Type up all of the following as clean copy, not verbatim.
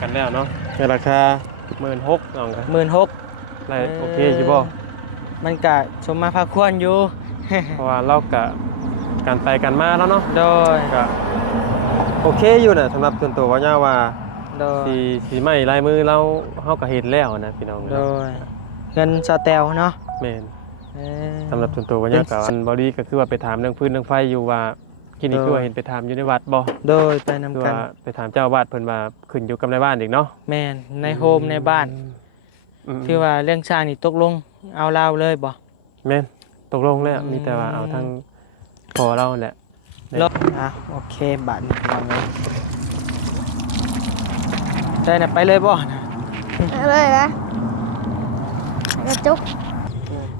กันแล้วเนาะในราคา16,000น้องครับ16,000ได้โอเคอยู่บ่ มันก็ชมมาพาควรอยู่ เพราะว่าเรากะการไปกันมาแล้วเนาะโดยก็โอเคอยู่น่ะสำหรับส่วนตัวว่าย่าว่าโดยสีไม้ลายมือเราเฮาก็เห็นแล้วนะพี่น้องโดยเงินสแตลเนาะแม่นเอสำหรับส่วนตัวว่าย่าก็อันบ่ดีก็คือว่าไปถามเรื่องพื้นเรื่องไฟอยู่ว่ากินนี่คือว่าเห็นไปถามอยู่ในวัดบ่โดยไปนำคือกันว่าไปถามเจ้าอาวาสเพิ่นว่าขึ้นอยู่กับในบ้านอีกเนาะแม่นในโฮมในบ้านคือว่าเรื่องสร้างนี่ตกลงเอาเล่าเลยบ่แม่นตกลงแล้วมีแต่ว่าเอาทั้งพอเราแหละโอเคบัตรวางไว้ได้นะไปเลยบ่นะเลยนะกระจุก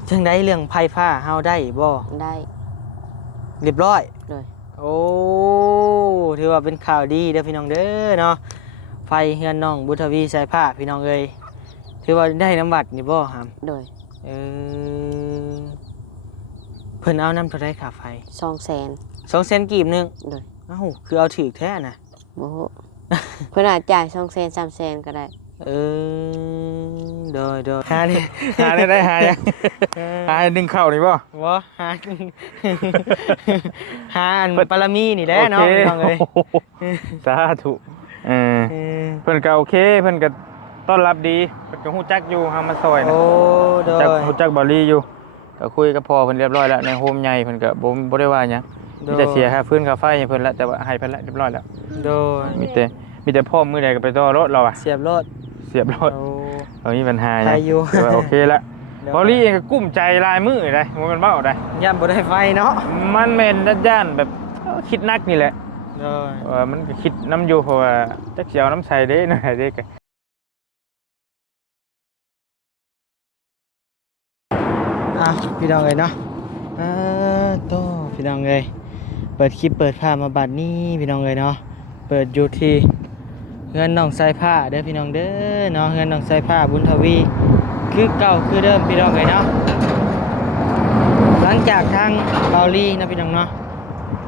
จังได้เรื่องไฟฟ้าเฮาได้บ่ได้เรียบร้อยเลยโอ้ถือว่าเป็นข่าวดีเด้อพี่น้องเด้อเนาะไฟเฮือนน้องบุญทวีสายผ้าพี่น้องเอ้ยถือว่าได้น้ำบัตรนี่บ่ครับโดยเออเพิ่นเอาน้ำเท่าไรค่าไฟ200,000 200,000กีบนึงโดยเอ้าคือเอาถือแท้น่ะโอ้เพิ่นอาจจ่าย200,000 300,000ก็ได้เออโดยหานี่หาได้หายังหาดึงเข้านี่บ่หาหาอันปรมีนี่แหละเนาะพี่น้องเอ้ยสาธุเพิ่นก็โอเคเพิ่นก็ต้อนรับดีเพิ่นก็ฮู้จักอยู่เฮามาซอยนะโอ้โดยฮู้จักบ่ลี่อยู่ก็คุยกับพ่อเพิ่นเรียบร้อยแล้วในโฮมใหญ่เพิ่นก็บ่ได้ว่าหยังมีแต่เสียค่าฟืนค่าไฟให้เพิ่นแล้วแต่ว่าให้เพิ่นแล้วเรียบร้อยแล้วโดยมีแต่พ่อมื้อใดก็ไปต่อรถเราอะเสียบรถมีปัญหาหยังโอเคละบ่ลี่เองก็กุ้มใจลายมือได้บ่แม่นเว้าได้ย่านบ่ได้ไฟเนาะมันแม่นย่านแบบคิดนักนี่แหละโดยมันก็คิดน้ำอยู่เพราะว่าจักสิเอาน้ำใส่เด้หน่อยเด้ก็พี่น้องเอ้ยเนาะโตพี่น้องเอ้ยเปิดคลิปเปิดภาพมาบัดนี้พี่น้องเอ้ยเนาะเปิดอยู่ที่เงินน้องสายผ้าเด้อพี่น้องเด้อเนาะเงินน้องสายผ้าบุญทวีคือเก่าคือเดิมพี่น้องเอ้ยเนาะหลังจากทางเบาลี่นะพี่น้องเนาะ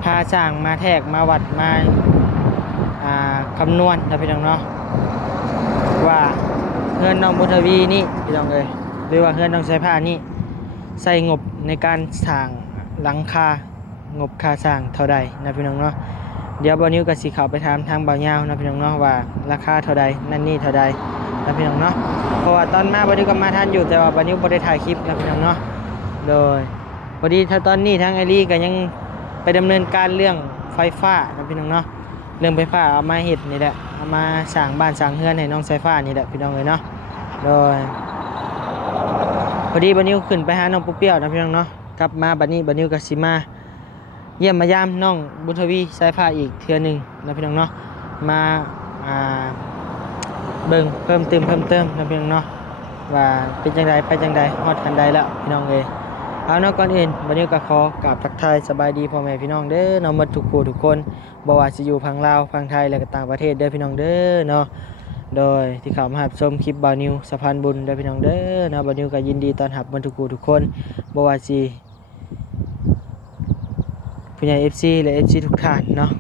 พาสร้างมาแทกมาวัดมาคำนวณนะพี่น้องเนาะว่าเงินน้องบุญทวีนี่พี่น้องเอ้ยหรือว่าเงินน้องสายผ้านี่ใส่งบในการสร้างหลังคางบค่าสร้างเท่าใดนะพี่น้องเนาะเดี๋ยวบ่าวนิ้วก็สิเข้าไปถามทางบ่าวยาวนะพี่น้องเนาะว่าราคาเท่าใดนั่นนี่เท่าใดนะพี่น้องเนาะเพราะว่าตอนมาบ่าวนิ้วก็มาทันอยู่แต่ว่าบ่าวนิ้วบ่ได้ถ่ายคลิปนะพี่น้องเนาะโดยพอดีถ้าตอนนี้ทางไอรีก็ยังไปดำเนินการเรื่องไฟฟ้านะพี่น้องเนาะเรื่องไฟฟ้าเอามาเฮ็ดนี่แหละเอามาสร้างบ้านสร้างเรือนให้น้องสายฟ้านี่แหละพี่น้องเอ้ยเนาะโดยพอดีบ่าวนิ้วขึ้นไปหาน้องปุ๊เปี้ยวนะพี่น้องเนาะกลับมาบัดนี้บ่าวนิ้วก็สิมาเยี่ยมมายามน้องบุญทวีสายผ้าอีกเทื่อนึงนะพี่น้องเนาะมาเบิ่งเพิ่มเติมนะพี่น้องเนาะว่าเป็นจังไดไปจังไดฮอดกันใดแล้วพี่น้องเอ้ยเอาเนาะก่อนอื่นวันนี้ก็ขอกราบทักทายสบายดีพ่อแม่พี่น้องเด้อเนาะหมดทุกผู้ทุกคนบ่ว่าสิอยู่ฝั่งลาวฝั่งไทยและก็ต่างประเทศเด้อพี่น้องเด้อเนาะโดยที่เข้ามารับชมคลิปบ่าวนิวสะพานบุญเด้อพี่น้องเด้อเนาะบ่าวนิวก็ยินดีต้อนรับหมดทุกผู้ทุกคนบ่ว่าสิผู้ใหญ่ FC และ FC ทุกท่านเนาะ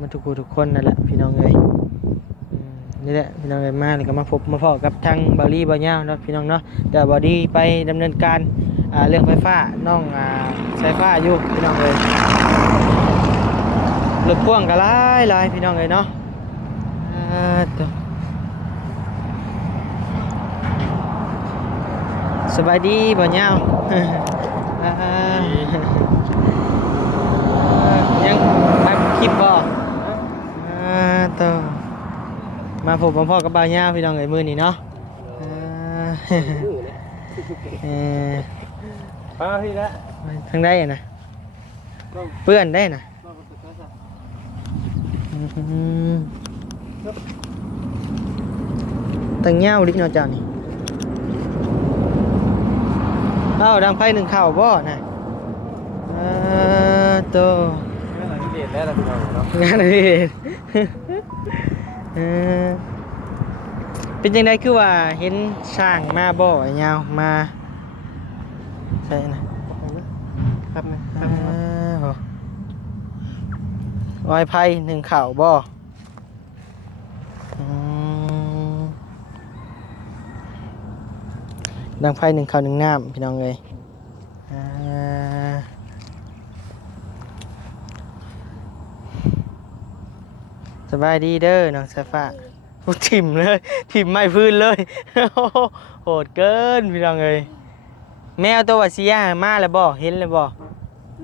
มาทุกคนนั่นแหละพี่น้องเอ้ยนี่แหละพี่น้องเอ้ยมาแล้วก็มาพบมาพอกับทางบาลีบ่าวยาวเนาะพี่น้องเนาะเดี๋ยวบอดี้ไปดำเนินการเรื่องไฟฟ้าน้องสายฟ้าอยู่พี่น้องเอ้ยรถพ่วงก็หลายพี่น้องเอ้ยเนาะสบายดีบ่าวยาวยังมาคลิปบ่ต่อมาผมมาพ่อกับบ่าวย่าพี่น้องเอ้ยมื้อนี้เนาะพี่ละทางได้นะเปื้อนได้นะตั้งเงาดิเนาะเจ้านี่ดังไฟหนึ่งข่าวบ่น่ะโตงานอะไรเป็นยังไงคือว่าเห็นช่างมาบ่อยาวมาใช่นะครับอ้อยไผ่หนึ่งข่าวบ่ ดังไฟหนึ่งข้าวหนึ่งน้ำพี่น้องเลยสบายดีเด้อน้องสายฟ้าถิ่มเลยถิ่มไม่พื้นเลย โหดเกินพี่น้องเลยแมวตัวว่าเสียมาแล้วบ่เห็นเลยบ่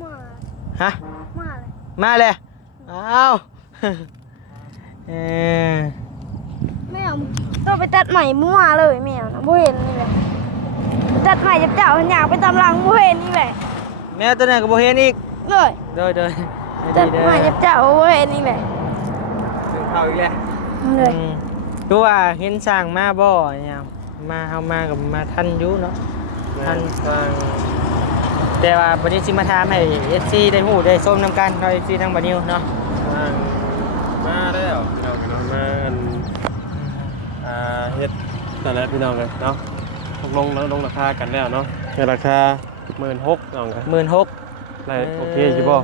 มา ฮะ มาเลย มาเลยอ้าว แมวตัวไปตัดใหม่มั่วเลยแมวนะบ่เห็นนี่แหละตัดใหม่จับเจ้าอยากไปตำลังบ่เห็นนี่แหละ แมวตัวนั้นก็บ่เห็นอีก เลย โดย ตัดใหม่จับเจ้าบ่เห็นนี่แหละ ถึงเข้าอีกแล้ว เลย ดูว่าเห็นสร้างมาบ่เนี่ยมาเฮามากับมาทันอยู่เนาะทันสร้างแต่ว่าวันนี้สิมาถามให้ FC ได้ฮู้ได้ชมนํกันเนาะ FC ทางบัดนิวเนาะ มาแล้วพี่น้องกันเนาะมาอันเฮ็ดแต่ละพี่น้องกันเนาะตกลงแล้วลงราคากันแล้วเนาะในราคา 16,000น้องกัน 16,000 ได้โอเคใช่บ่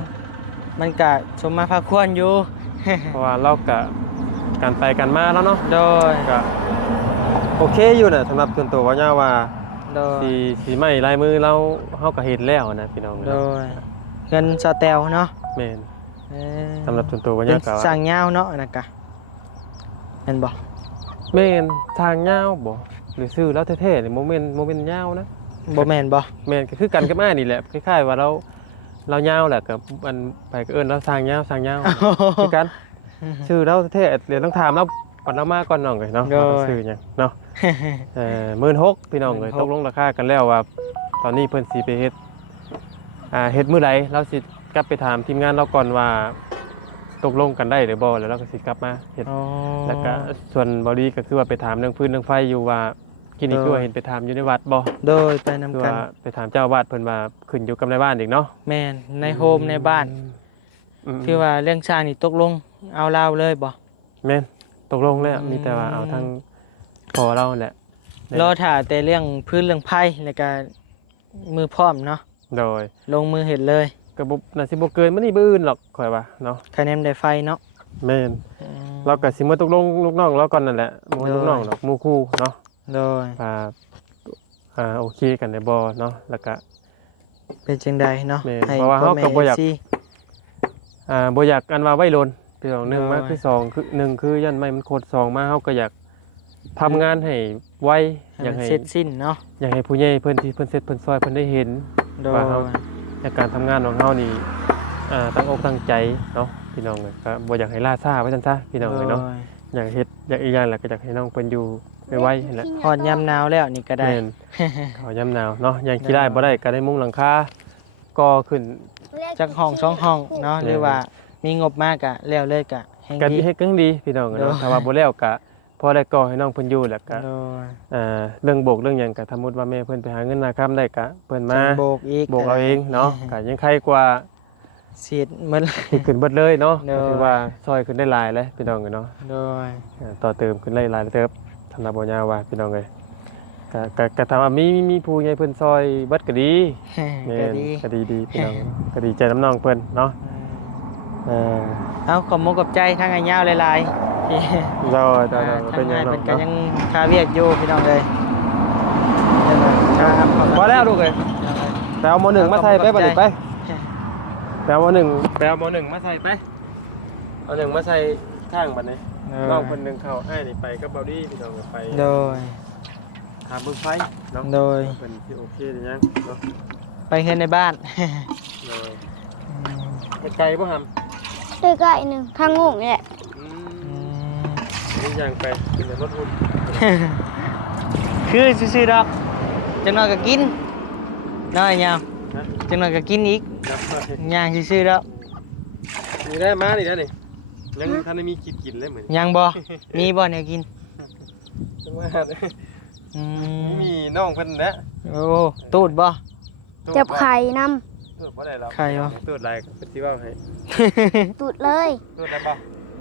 มันก็ชมมาพาควรอยู่ เพราะว่าเราก็การไปกันมาแล้วเนาะ โดย ก็โอเคอยู่น่ะสำหรับส่วนตัวว่าย่าว่า โดย สีไม้ลายมือเราเฮาก็เฮ็ดแล้วนะพี่น้อง โดยเงินสแตลเนาะ แม่นสำหรับส่วนตัวว่า เป็ ย่าน ก็ สร้างยาวเนาะนะกะเห็นบ่ แม่นทางยาวบ่หรือซื้อแล้วแท้ๆนี่โมเมนต์ยาวนะ บ่แม่นบ่ แม่นก็คือกันกับอ้ายนี่แหละคล้ายๆว่าเรายาวแหละกับอันไปก็เอิ้นเราสร้างยาวคือกันชื่อเราแท้ๆเดี๋ยวต้องถามเราปัดเรามาก่อนน้องเลยเนาะว่าชื่อหยังเนาะ16,000พี่น้องเลยตกลงราคากันแล้วว่าตอนนี้เพิ่นสิไปเฮ็ดเฮ็ดมื้อใดเราสิกลับไปถามทีมงานเราก่อนว่าตกลงกันได้หรือบ่แล้วเราก็สิกลับมาเฮ็ดแล้วก็ส่วนบอดี้ก็คือว่าไปถามเรื่องพื้นเรื่องไฟอยู่ว่ากินนี่คือว่าเห็นไปถามอยู่ในวัดบ่ โดยไปนำ คือ กัน ว่าไปถามเจ้าอาวาสเพิ่นว่าขึ้นอยู่กับในบ้านอีกเนาะ แม่นในโฮมในบ้านคือว่าเรื่องสร้างนี่ตกลงเอาเราเลยบ่ แม่นตกลงแล้วมีแต่ว่าเอาทั้งพอเราแหละ รอถ่าแต่เรื่องพื้นเรื่องไผ่แล้วก็มือพร้อมเนาะ โดย ลงมือเห็ดเลย ก็บ่น่าสิบ่เกินมื้อนี้มื้ออื่นหรอกข่อยว่าเนาะ คะแนนได้ไฟเนาะ แม่นเราก็สิมาตกลงลูกน้องเราก่อนนั่นแหละบ่ลูกน้องหรอกหมู่คู่เนาะ โดย โอเคกันได้บ่เนาะแล้วก็ เป็นจังใดเนาะ แม่นเพราะว่าเราก็บ่อยาก บ่อยากอันว่าไว้โลนพี่น้อง1มาคือ2คือ1คือยันไม่มันโคตร2มาเฮาก็อยากทำงานให้ไวอยาก ให้ ให้ เสร็จสิ้นเนาะ อยากให้ผู้ใหญ่เพิ่นที่เพิ่นเสร็จเพิ่นซอยเพิ่นได้เห็น โดย ว่าเฮาในการทำงานของเฮานี่ตั้งอกตั้งใจเนาะพี่น้องเลยก็บ่อยากให้ล่าช้าไว้ซั่นซะพี่น้องเลยเนาะอยากเฮ็ดอยากอีกอย่างแหละก็อยากให้น้องเพิ่นอยู่ไวๆนั่นแหละ ฮอดยามหนาวแล้วนี่ก็ได้ แม่นเขายามหนาวเนาะยังขี้ได้บ่ได้ก็ได้มุงหลังคาก่อขึ้น จักห้อง2ห้องเนาะหรือว่ามีงบมากอะแล้วเลยก็แฮง ก็ ดี เฮ็ดก็ดีพี่น้องเนาะ โดย ถ้าว่าบ่แล้วก็พอได้ก่อให้น้องเพิ่นอยู่แล้วก็ โดย เรื่องโบกเรื่องหยังก็สมมุติว่าแม่เพิ่นไปหาเงินนาค้ำได้ก็เพิ่นมา โบกอีก โบกเอาเองเนาะก็ยังใครกว่า เสียดหมัน ที่ขึ้นเบิดเลยเนาะ โดย ก็ถือว่าซอยขึ้นได้หลายเลยพี่น้องเนาะ โดย ต่อเติมขึ้นได้หลายเติบสำหรับบ่ยาวว่าพี่น้องเอ้ยก็ถามว่ามีผู้ใหญ่เพิ่นซอยเบิดก็ดีแม่ ก็ น ดี ก็ดีพี่น้องก็ดีใจน้ำน้องเพิ่นเนาะเออ เอาขอบมุกกับใจทางไอ้ยาวหลายๆที่ รอ ทาง เป็นหยัง นาย เนาะ เป็นกันยังคาเวียกอยู่พี่น้องเลยครับ พอแล้วลูกเอ้ยไปเอาหมอหนึ่งมาใส่ไปบัดนี้ไปไปเอาหมอหนึ่งมาใส่ไปเอาหนึ่งมาใส่ข้างบัดนี้น้องคนหนึงเข้าให้นี่ไปกับเบาดี้พี่น้องไป โดย ถามเบิ่งไฟเนาะ โดย เพิ่นสิโอเคหรือยังเนาะ ไปเฮ็ดในบ้าน ไกลบ่หำ ใกล้ๆหนึ่งทางงงนี่แหละ นี่ยังไปเป็นรถหุ่น คือซื่อๆดอกจังน้อยก็กินน้อยยาม นะ จังน้อยก็กินอีก นับไป ย่างซื่อๆดอก นี่ได้มานี่ได้นี่ยังทันได้มีกินเลยเหมือน ยังบ่ มีบ่แนวกิน จังว่า อืม มีน้องเพิ่นนะ โอ้ตูดบ่ จับไข่น ตูดบ่ได้แล้ว ไข่บ่ ตูดหลายเพิ่นสิเว้าให้ ำตูดเลย ตูดได้บ่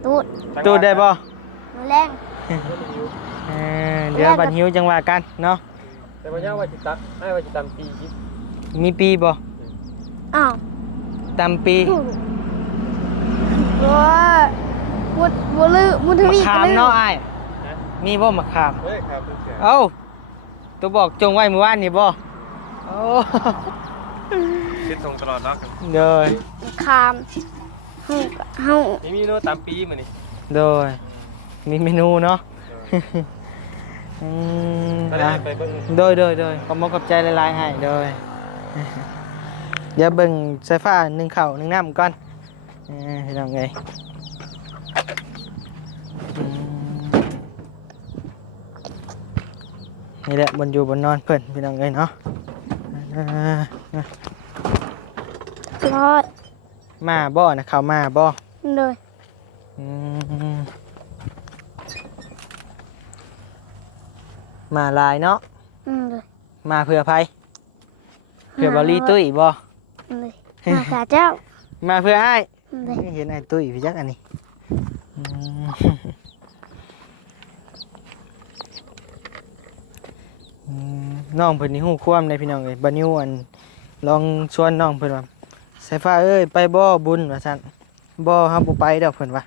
ตูด ตูดได้บ่ มือแรง เดี๋ยวบัดหิวจังว่ากันเนาะ แต่ว่าย่าว่าสิตักให้ว่าสิตำปีคิด มีปีบ่ อ้าว ตำปี ว้ามุดลือมุดท มะ วี ขามเนาะอ้ายมีบ่มะขาม เฮ้ยครับเพิ่นเสีย เอ้า ตัวบอกจงไว้เมื่อวานนี่บ่โอ้ คิดตรงตลอดเนาะ โดย คามเฮา มีเมนูตามปีมื้อนี้ โดยมีเมนูเนาะอืม ก็ได้ นะ ไปเบิ่ง โดยขอบคุณขอบใจหลายๆให้โดยเดี๋ยวเบิ่งไฟฟ้านึ่งข้าวนึ่งน้ำก่อนพี่น้องเอ้ยนี่แหละบนอยู่บนนอนเพิ่นพี่น้องเอ้ยเนาะ รอด มาบ่นะข้าวมาบ่ เลย อืมมาหลายเนาะ เลย มาเพื่อไผเพื่อบอลลี่ตุ้ยบ่ เลยมาสาเจ้า มาเพื่ออ้าย เลย เห็นไอ้ตุ้ยพี่จักอันนี้อืมน้องเพิ่นนี่ฮู้ความในพี่น้องเอ้ยบัดนี้อันลองชวนน้องเพิ่นว่าสายฟ้าเอ้ยไปบ่บุญว่าซั่นบ่เฮาบ่ไปดอกเพิ่นว่า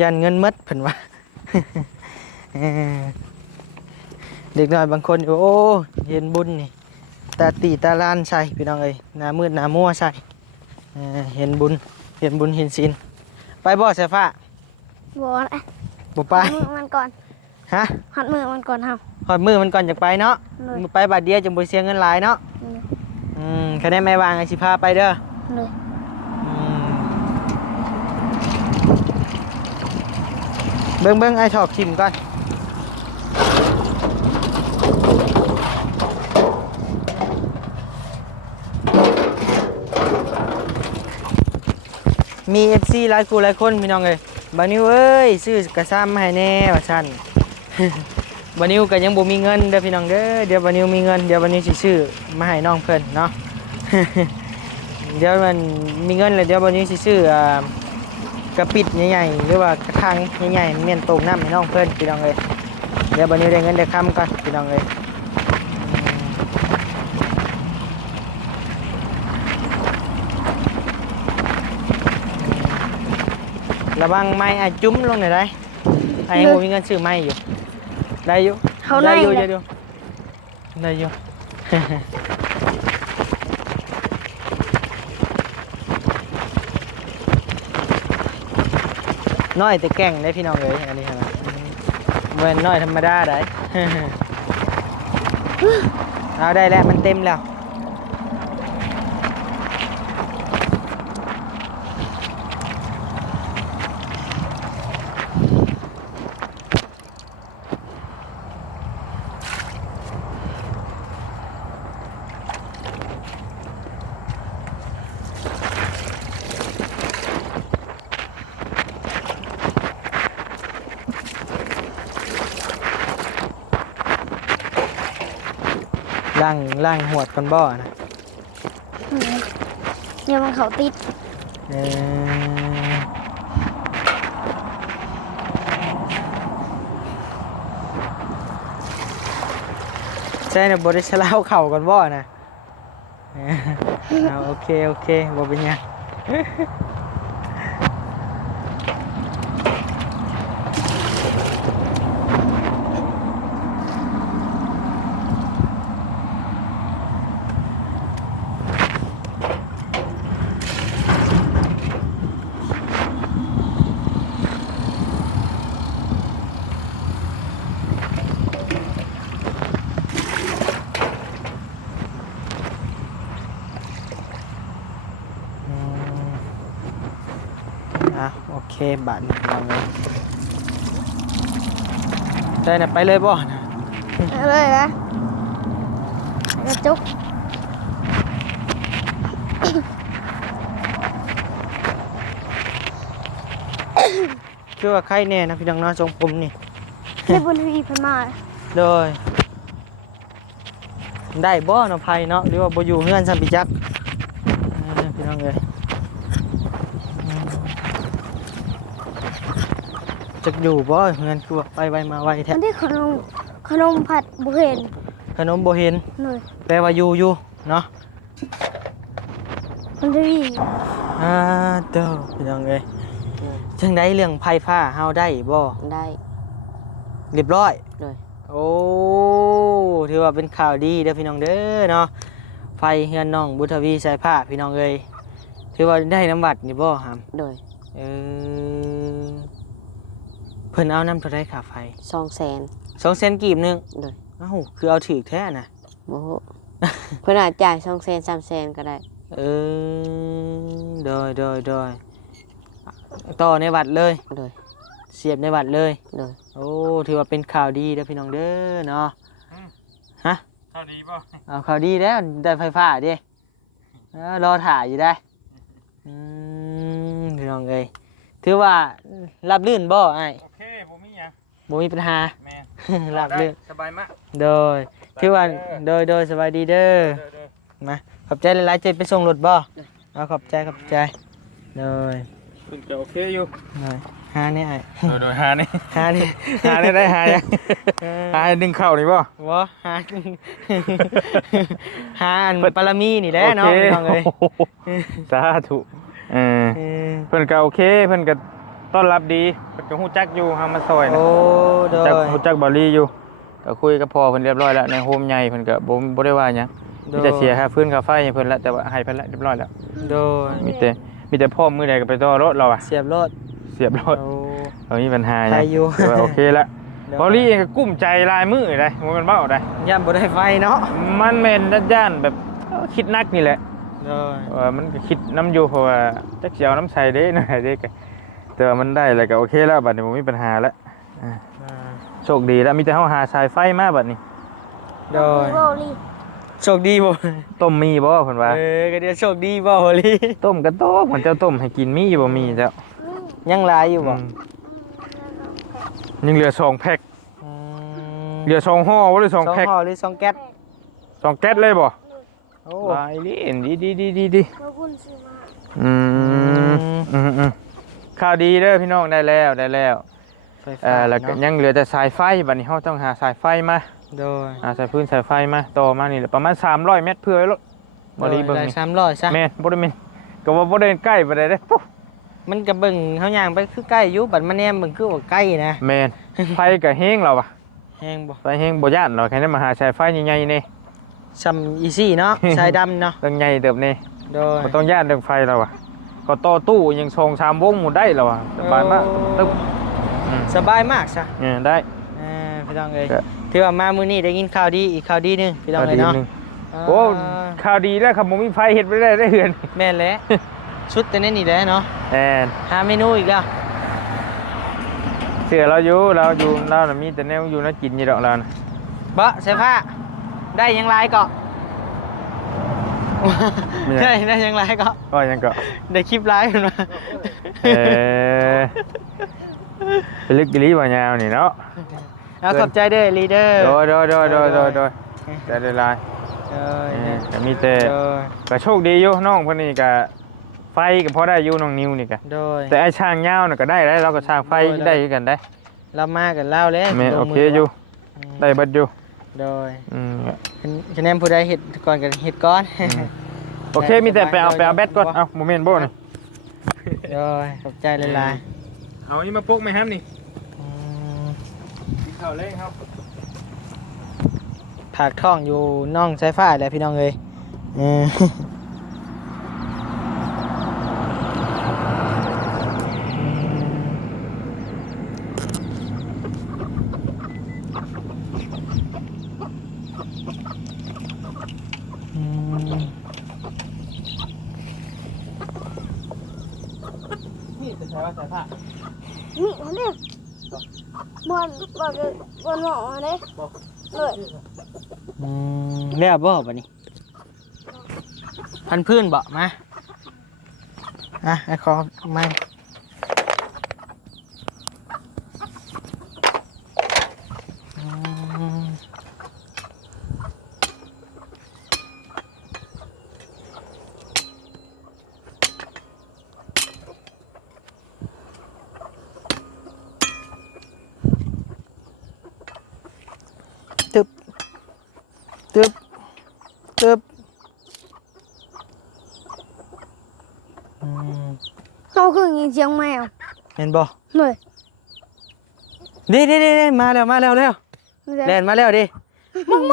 ยันเงินหมดเพิ่นว่า เออเด็กน้อยบางคนอยู่โอ้เห็นบุญนี่ตาตีตาลานใส่พี่น้องเอ้ยหน้ามืดหน้ามัวใส่เห็นบุญเห็นศีลไปบ่สายฟ้า บ่นะ บ่ไป มือมันก่อน ฮะ หัดมือมันก่อนเฮา หอดมือมันก่อนจากไปเนาะ เลย ไปบาทเดียวจังบ่เสียเงินหลายเนาะ เลย คะแนนแม่วางไอ้สิพาไปเด้อ เลย อืมเบิ่งไอ้ชอบชิมก่อนมี FC หลายคนพี่น้องเอ้ยบัดนี้เอ้ยซื้อกระซ้ำมาให้แน่ว่าซั่น บัดนี้ก็ยังบ่มีเงินเด้อพี่น้องเด้อเดี๋ยวบัดนี้มีเงินเดี๋ยวบัดนี้สิซื้อมาให้น้องเพิ่นเนาะ เดี๋ยวมันมีเงินแล้วเดี๋ยวบัดนี้สิซื้อกระปิดใหญ่ๆหรือว่ากระถางใหญ่ๆเมียนตรงน้ำให้น้องเพิ่นพี่น้องเอ้ยเดี๋ยวบัดนี้ได้เงินได้คำก่อนพี่น้องเอ้ยระวังไม้อาจุ้มลงหน่อยได้ไอ้ยังบ่มีเงินซื้อไม้อยู่ได้อยู่ เขาใน ได้อยู่ เลย ได้อยู่ น้อยแต่แก่งได้พี่น้องเลยอันนี้ครับเหมือนน้อยธรรมดาได้ เอาได้แล้วมันเต็มแล้วล่างหวดกันบ่อนะ เดี๋ยวมันเขาติด เออใช่นะบริษัทเล่าเข่ากันบ่อนะเออเอาโอเคบ่เป็นหยังโอเคบัตรเอาเลยได้นะไปเลยบ่นะ เอาเลยนะกระจุก คือว่าใครแน่นะพี่น้องเนาะทรงผมนี่ ได้บุญทวีเพันมา โดยได้บ่เนาะไผเนาะหรือว่าบ่อยู่เฮือนซัมปิจักพี่น้องเอ้ยจักอยู่บ่เฮือนคือว่าไปไวมาไวแท้ อันที่ขนมผัดบุเห็น ขนมบ่เห็น เลย แปลว่าอยู่เนาะ บุญทวี เด้อพี่น้องเอ้ยจังได๋เรื่องไผฟ้าเฮาได้บ่ ได้ เรียบร้อย เลย โอ้ ถือว่าเป็นข่าวดีเด้อพี่น้องเด้อเนาะไฟเฮือนน้องบุญทวีสายผ้าพี่น้องเอ้ยถือว่าได้น้ำบัตรนี่บ่ครับ โดย เออเพิ่นเอาน้ำเท่าไรค่าไฟ 200,000 200,000กีบหนึง โดย เอ้าคือเอาถูกแท้น่ะ บ่ฮู้ เพิ่นอาจจ่าย200,000 300,000ก็ได้ เออโดยต่อในบัตรเลย โดย เสียบในบัตรเลย โดย โอ้ถือว่าเป็นข่าวดีเด้อพี่น้องเด้อเนาะฮะ ข่าวดีป่ะ เอาข่าวดีแล้วได้ไฟฟ้าดิรอถ่ายอยู่ได้พี่น้องเอ้ยถือว่ารับลื่นบ่ไอ้ โอเคผมมีหยัง บ่มีปัญหา แม่ รับลื่น สบายมาก โดยถือว่าโดยสบายดีเด้อมาขอบใจหลายๆใจไปส่งรถบ่เอาขอบใจโดย คุณจะโอเคอยู่ หาเนี่ยไอ้ โดยหานี่ หานี่ หาได้หายังหาดึงเข้านี่ป่ะ บ่หาหาอันปรมีนี่แหละเนาะพี่น้องเอ้ย สาธุเพิ่นก็โอเคเพิ่นก็ต้อนรับดีเพิ่นก็ฮู้จักอยู่เฮามาซอยนะ โอ้โดย ฮู้จักบอลลี่อยู่ก็คุยกับพ่อเพิ่นเรียบร้อยแล้วในโฮมใหญ่เพิ่นก็บ่ได้ว่าหยังมีแต่เสียค่าฟื้นค่าไฟให้เพิ่นแล้วแต่ว่าให้เพิ่นแล้วเรียบร้อยแล้ว โดย มีแต่พ่อมือใดก็ไปต่อรถเราอะ เสียบรถ เสียบรถ โอ้ เอามีปัญหา ใครอยู่ แต่ว่าโอเคละบอลลี่เองก็กุ้มใจลายมือได้บ่แม่นเบ้าได้ ย่ำบ่ได้ไฟเนาะ มันแม่นด้านแบบคิดนักนี่แหละ โดย มันก็คิดน้ำอยู่เพราะว่าจักสิเอาน้ำใส่เด้หน่อยเด้ก็แต่ว่ามันได้แล้วก็โอเคแล้วบัดนี้บ่มีปัญหาแล้วโชคดีแล้วมีแต่เฮาหาสายไฟมาบัดนี้ โดย โบลี โชคดีบ่ ต้มมีบ่เพิ่นว่า ก็เดี๋ยวโชคดีบ่โหลี ต้มก็ต้มมันเจ้าต้มให้กินมีบ่มีเจ้า ยังหลายอยู่บ่ ยังเหลือ2แพ็คเหลือ2ห่อบ่หรือ สอง 2แพ็ค ห่อหรือ2แก๊ส 2แก๊สเลยบ่ โอ้ หลายลิดี ขอบคุณซื้อมา ข่าวดีเด้อพี่น้องได้แล้ว ไฟฟ้า แล้วก็ เนาะ ยังเหลือแต่สายไฟบัดนี้เฮาต้องหาสายไฟมา โดย สายพื้นสายไฟมาต่อมานี่แหละประมาณ300 เมตรเพื่อไว้รถบ่รีเบิ่ง ได้ นี่ 300ซะ แม่นบ่ได้แม่นก็ว่าบ่ได้ใกล้บ่ได้เด้อปุ๊บ มันก็เบิ่งเฮาย่างไปคือใกล้อยู่บัดมาแนมเบิ่งคือว่าใกล้นะ แม่นไฟก็แฮงแล้วว่ะ แฮงบ่ ไฟแฮงบ่ย่านหรอกแค่นั้นมาหาสายไฟใหญ่ๆนี่ ซัมอีซี่เนาะ สายดำเนาะ เรื่องใหญ่เติบนี่ โดย บ่ต้องย่านเรื่องไฟแล้วว่ะก็ต่อตู้ยัง2-3วงหมดได้แล้วว่ะสบายมากตึ๊บ สบายมากซะ ได้ พี่น้องเอ้ย ก็ ถือว่ามามื้อนี้ได้ยินข่าวดีอีกข่าวดีหนึงพี่น้องเอ้ยเนาะ โอ้ข่าวดีแล้วครับผมมีไฟเห็ดไปได้เหือน แม่นแล้วชุดแต่นี่นี่แหละเนาะ แอน หาเมนูอีกแล้ว เสือเราอยู่เราน่ะมีแต่แนวอยู่น่ากินอยู่ดอกเรานะ บะเสื้อผ้าได้ยังไรเกาะได้ยังไรเกาะ ก็ยังก็ ได้คลิปไลฟ์ขึ้นมา เป็นลึกกะลีบ่ยาวนี่เนาะ เอาขอบใจเด้อลีเดอร์ โดยแต่ได้ลายก็มีแต่ก็โชคดีอยู่น้องเพิ่นนี่ก็ไฟก็พอได้อยู่น้องนิวนี่ก็ โดย แต่ไอ้ช่างยาวน่ะก็ได้แล้วเราก็ช่างไฟได้คือกันได้ เรามากันเล่าแล้ว แม่โอเคอยู่ได้เบิดอยู่ โดย อืม คะแนนผู้ใดเห็ดก่อนกันเห็ดก้อน โอเคมีแต่ไปเอาแบตก่อนเอาโมเมนต์บ่นี่ โดยขอบใจหลาย เอานี่มาปลุกไหมครับนี่ ๆ กินข้าวเล่ครับ ผากท้องอยู่น่องสายฟ้าแหละพี่น้องเอ้ยนี่จะใช้ว่าสายผ้า นี่อันนี้บอลหมออันนี้เลย แล้วบ่บัดนี้พันพื้นบ่มาไอ้ขอไม่ตึบเขาคือยิงเสียงแมว เห็นบ่ เลย ดิมาแล้วเร็วแล่นมาแล้วดิ มึงแม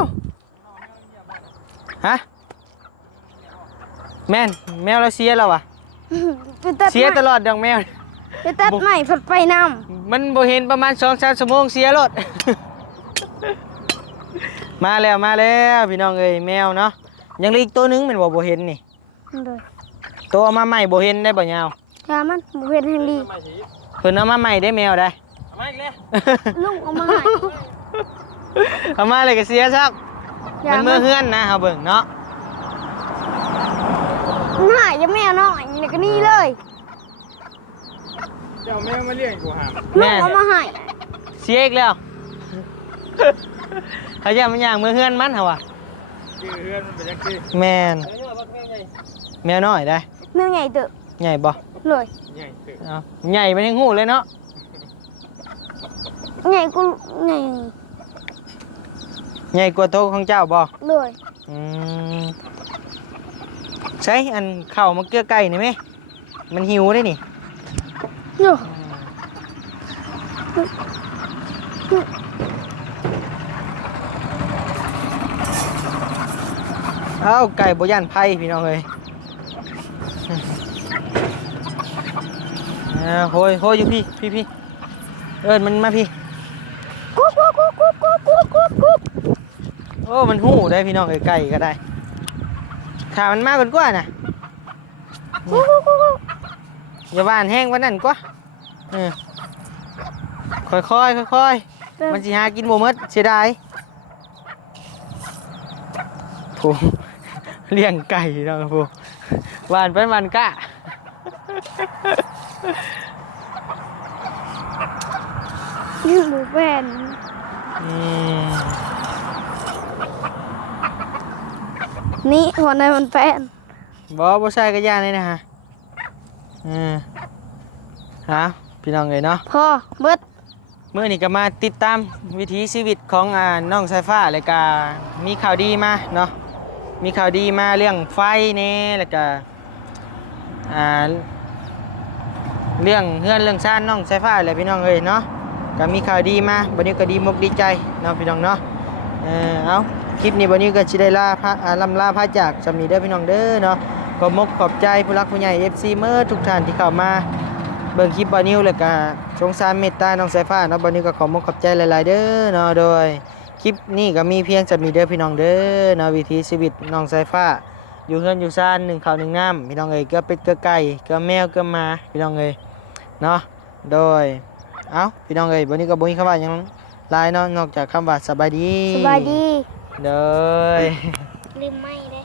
วฮะแม่นแมวเราเสียแล้ววะ ไปตัด เสียตลอดดอกแมว ไปตัดใหม่ผัดไปน มันบ่เห็นประมาณ2-3 ชั่วโมงเสียรถ มาแล้วพี่น้องเอ้ยแมวเนาะยังเหลืออีกตัวหนึงแม่นบ่เห็นนี่ ำเลย ตัวเอามาใหม่บ่เห็นได้บ่ยาวย ามันบ่เห็นแห่งดี เพิ่นเอามาใหม่ได้แมวได้ เอามาอีกแล้ว ลุงเอามาให้ เอามาเลยก็เสียซัก ยา มัน มั เมื่อน เฮือนนะเฮาเบิ่งเนาะ หายจะแมวน้อยนี่ก็นี่เลย เจ้าแมวมาเลี้ยงกูหาม ลุงเอามาให้ เสียอีกแล้วเขาจะมันย่างเมื่อเฮือนมันเหรอวะ คือเฮือนมันเป็นจังซี่ แมนแมวน้อยได้ แมวใหญ่เด้อ ใหญ่บ่ เลย ใหญ่ตึก เอาใหญ่มันยังหูเลยเนาะ ใหญ่กูใหญ่ ใหญ่กว่าโตของเจ้าบ่ เลย อืมใช้อันเข่ามาเกลือไก่นี่ไหมมันหิวได้นี่ โย่ เอ้าไก่บ่ย่านไผ่พี่น้องเอ้ยโหยอยู่พี่เอิ้นมันมาพี่ กุ๊กกุ๊กกุ๊กกุ๊กกุ๊กกุ๊กกุ๊กกุ๊ก โอ้มันหูได้พี่น้องเอ้ยไก่ก็ได้ถ้ามันมาก่อนกว่าน่ะ กุ๊กกุ๊กกุ๊ก อย่าบ้านแห้งวันนั้นกว่าเออค่อยมันสิหากินบ่หมดเสียดายผู้ เลี้ยงไก่เนาะผู้หวานเป็นหวานกะ นี่หมูแผ่น อืม นี่หัวในมันแผ่น บ่ใส่กระยานเลยนะฮะฮะพี่น้องเอ้ยเนาะ พอเบิด มื้อนี้ก็มาติดตามวิถีชีวิตของน้องสายฟ้าแล้วก็มีข่าวดีมาเนาะมีข่าวดีมาเรื่องไฟแน่แล้วก็เรื่องเฮือนเรื่องซ่านน้องสายฟ้าแหละพี่น้องเอ้ยเนาะก็มีข่าวดีมาบัดนี้ก็ดีมุกดีใจเนาะพี่น้องเนาะเอาคลิปนี้บัดนี้ก็สิได้ลาลำลาพระจากสำนีเด้อพี่น้องเด้อเนาะขอบมกขอบใจผู้รักผู้ใหญ่ FC เมื่อทุกท่านที่เข้ามาเบิ่งคลิปบ่นิวแล้วก็สงสารเมตตาน้องสายฟ้าเนาะบัดนี้ก็ขอบมกขอบใจหลายๆเด้อเนาะโดยคลิปนี้ก็มีเพียงสำนีเด้อพี่น้องเด้อเนาะวิถีชีวิตน้องสายฟ้าอยู่เฮือนอยู่ซ่านหนึ่งข้าวหนึ่งน้ำพี่น้องเอ้ยเกลือเป็ดเกลือไก่เกลือแมวเกลือหมาพี่น้องเอ้ยเนาะโดยเอ้าพี่น้องเอ้ยวันนี้ก็บ่มีคำว่าหยังหลายเนาะนอกจากคำว่าสบายดี สบายดี เด้อ ลืมไม่เลย